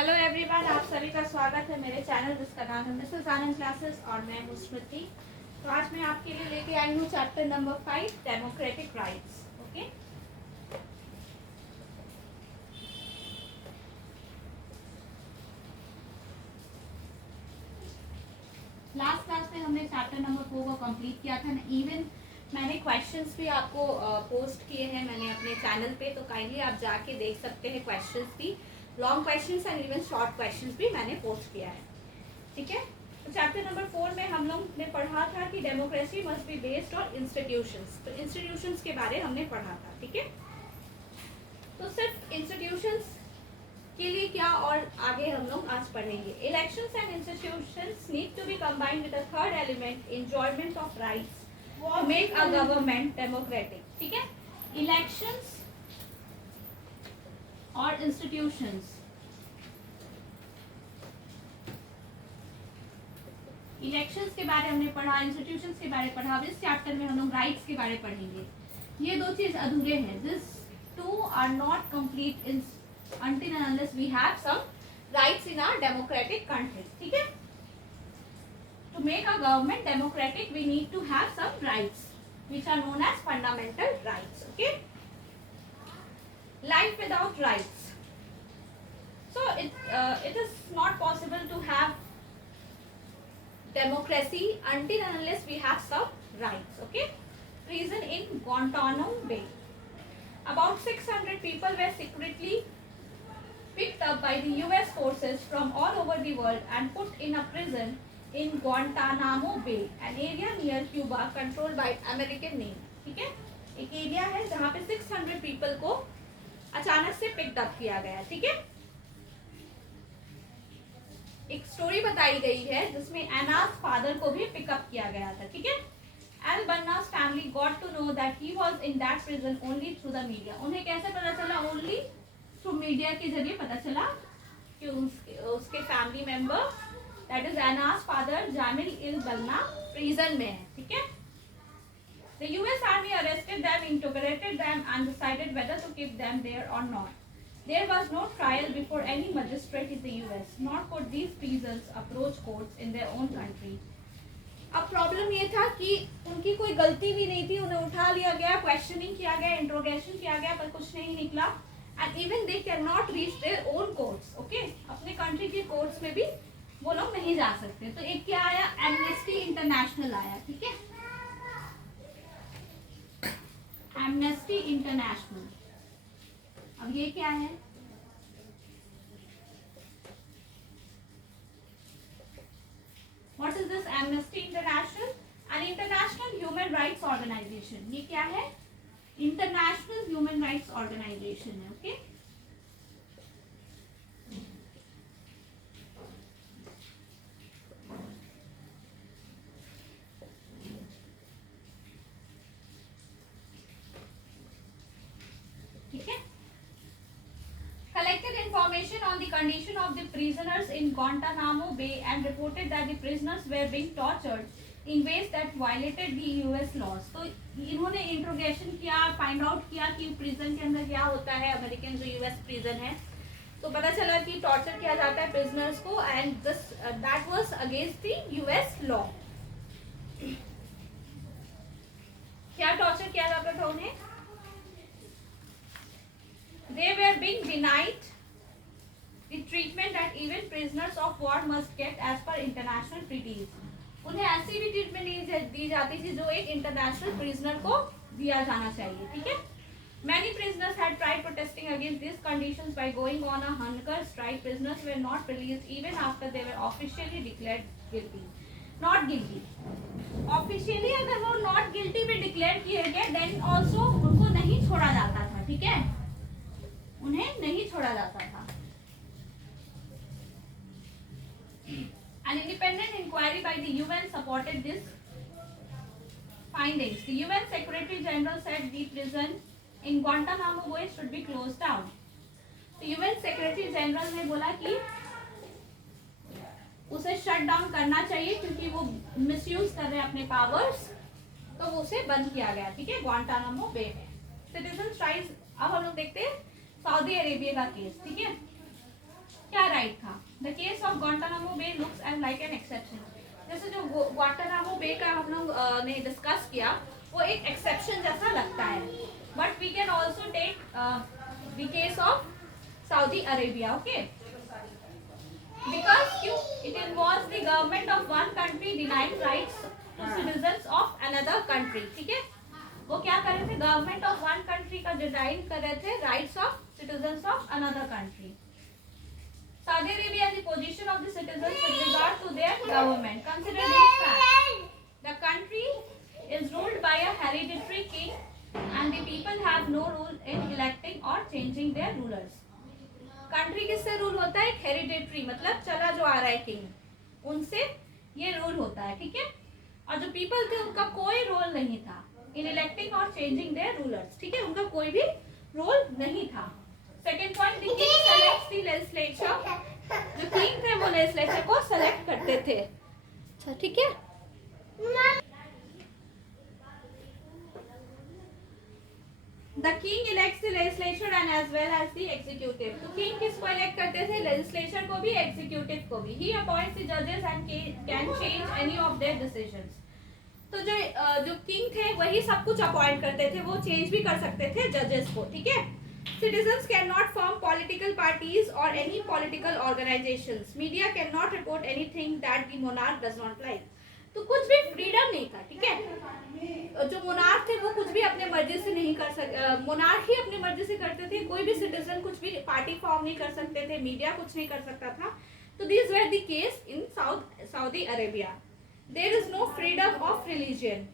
Hello everyone, आप सभी का स्वागत है मेरे चैनल जिसका नाम है मिसेस आनंद क्लासेस और मैं हूँ स्मृति। तो आज मैं आपके लिए लेके आई हूँ chapter number 5 democratic rights. Okay, last class में हमने चैप्टर नंबर 4 को कंप्लीट किया था। इवन मैंने क्वेश्चंस भी आपको पोस्ट किए हैं मैंने अपने चैनल पे, तो काइंडली आप जाके देख सकते हैं। क्वेश्चंस भी long questions and even short questions भी मैंने पोस्ट किया है। ठीक है, तो चैप्टर नंबर 4 में हम लोग ने पढ़ा था कि democracy must be based on institutions. तो इंस्टीट्यूशंस के बारे हमने पढ़ा था। ठीक है, तो सिर्फ इंस्टीट्यूशंस के लिए क्या और आगे हम लोग आज पढ़ेंगे। Elections and institutions need to be combined with a third element, enjoyment of rights to make a government democratic. ठीक है, इलेक्शंस और इंस्टीट्यूशंस, इलेक्शंस के बारे हमने पढ़ा, इंस्टीट्यूशंस के बारे पढ़ा। अब इस चैप्टर में हम लोग राइट्स के बारे पढ़ेंगे। ये दो चीज अधूरे हैं। This two are not complete in until and unless we have some rights in our democratic countries. ठीक है, to make a government democratic we need to have some rights which are known as fundamental rights. Okay, life without rights, so it is not possible to have democracy until and unless we have some rights. Okay, prison in Guantanamo Bay, about 600 people were secretly picked up by the US forces from all over the world and put in a prison in Guantanamo Bay, an area near Cuba controlled by American Navy. ठीक है, एक area है जहाँ पे 600 people को अचानक से picked up किया गया। ठीक है, एक स्टोरी बताई गई है जिसमें एनास फादर को भी पिकअप किया गया था। ठीक है, al Banna's family got to know that he was in that prison only through the media. उन्हें कैसे पता चला? ओनली थ्रू मीडिया के जरिए पता चला कि उसके फैमिली मेंबर दैट इज एनास father Jamil el Banna prison में है। ठीक है, the US army arrested them, interrogated them and decided whether to keep them there और not. There was no trial before any magistrate in the US, nor could these prisoners approach courts in their own country. अब problem ये था कि उनकी कोई गलती भी नहीं थी, उन्हें उठा लिया गया, क्वेश्चनिंग किया गया, इंट्रोगेशन किया गया, पर कुछ नहीं निकला। And even they can not reach their own courts. Okay, अपने कंट्री के कोर्ट्स में भी वो लोग नहीं जा सकते। तो एक क्या आया? एमनेस्टी इंटरनेशनल आया। ठीक है, एमनेस्टी इंटरनेशनल। अब ये क्या है? What is this Amnesty International? An international human rights organization. ये क्या है? International human rights organization है। ओके, ठीक है। Collected information on the condition of the prisoners in Guantanamo Bay and reported that the prisoners were being tortured in ways that violated the US laws. तो इन्होंने interrogation किया, find out किया कि prison के अंदर क्या होता है। अमेरिकन जो यूएस प्रिजन है, तो पता चला कि टॉर्चर किया जाता है प्रिजनर्स को, and this that was against the US law. क्या टॉर्चर किया जाता था उन्हें? They were being denied the treatment that even prisoners of war must get as per international treaties. उन्हें ऐसी भी ट्रीटमेंट नहीं दी जाती थी जो एक इंटरनेशनल प्रिजनर को दिया जाना चाहिए। ठीक है, many prisoners had tried protesting against these conditions by going on a hunger strike. Prisoners were not released even after they were officially declared guilty. Not guilty. Officially अगर वो not guilty भी declare किए गए, then also उनको नहीं छोड़ा जाता था। ठीक है, उन्हें नहीं छोड़ा जाता था। An independent inquiry by the UN supported this findings. The UN Secretary General said the prison in Guantanamo Bay should be closed down. तो UN Secretary General ने बोला कि उसे शट डाउन करना चाहिए क्योंकि वो मिसयूज कर रहे हैं अपने पावर्स, तो वो उसे बंद किया गया। ठीक है, ग्वांटानामो बे में सिटीजन राइट्स। अब हम लोग देखते हैं सऊदी अरेबिया का केस। ठीक है, क्या राइट था. The case of Guantanamo Bay looks and like an exception. जैसे जो ग्वांटानामो बे का हम लोग ने डिस्कस किया, वो एक एक्सेप्शन जैसा लगता है. But we can also take the case of Saudi Arabia. Okay, because it involves the government of one country denying rights to citizens of another country. ठीक है, वो क्या कर रहे थे, गवर्नमेंट ऑफ वन कंट्री का डिनाइन कर रहे थे rights of citizens of another country. Saudi Arabia and the position of the citizens with regard to their government. Consider this fact: the country is ruled by a hereditary king, and the people have no role in electing or changing their rulers. Country किससे rule होता है, hereditary मतलब चला जो आ रहा है king, उनसे ये रूल होता है. ठीक है, और जो पीपल थे उनका कोई रोल नहीं था इन इलेक्टिंग और चेंजिंग देयर रूलर्स. ठीक है, उनका कोई भी रोल नहीं था. Second point, the king selects the legislature. जो किंग थे वो लेजिस्लेचर को सेलेक्ट करते थे. अच्छा, ठीक है. The king elects the legislature and as well as the executive. तो king किसको elect करते थे, legislature को भी, executive को भी. He appoints the judges and can change any of their decisions. तो जो king थे वही सब कुछ अपॉइंट करते थे, वो चेंज भी कर सकते थे जजेस को. ठीक है. Citizens cannot form political parties or any political organizations. Media cannot report anything that the monarch does not like. तो कुछ भी फ्रीडम नहीं था. ठीक है, जो मोनार्क थे वो कुछ भी अपने मर्जी से नहीं कर सकते, मोनार्क ही अपनी मर्जी से करते थे. कोई भी सिटीजन कुछ भी पार्टी फॉर्म नहीं कर सकते थे, मीडिया कुछ नहीं कर सकता था. तो this were the case in Saudi Arabia. There is no freedom of religion.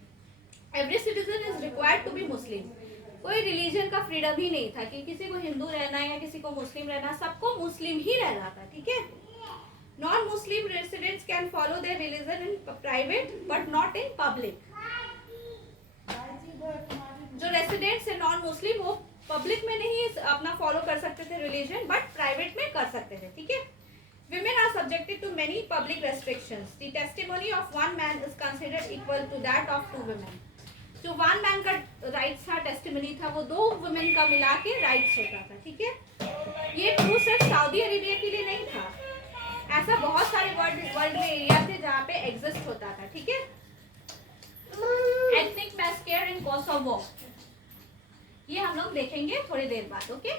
Every citizen is required to be Muslim. कोई रिलीजन का फ्रीडम ही नहीं था कि किसी को हिंदू रहना है या किसी को मुस्लिम रहना, सबको मुस्लिम ही रहना था. ठीक है. Non-Muslim residents can follow their religion in private but not in public. जो रेसिडेंट्स है नॉन मुस्लिम वो पब्लिक में नहीं अपना फॉलो कर सकते थे रिलीजन, बट प्राइवेट में कर सकते थे. ठीक है. Women are subjected to many public restrictions. The testimony of one man is considered equal to that of two women. जो वन मैन का राइट्स था, टेस्टिमनी था, वो दो वुमेन का मिला के राइट्स होता था. ठीक है. ये ट्रू सिर्फ सऊदी अरेबिया के लिए नहीं था, ऐसा बहुत सारे वर्ल्ड में एरिया थे जहाँ पे एग्जिस्ट होता था. ठीक है. एथनिक मैस्केर इन कोसोवो, ये हम लोग देखेंगे थोड़ी देर बाद. ओके.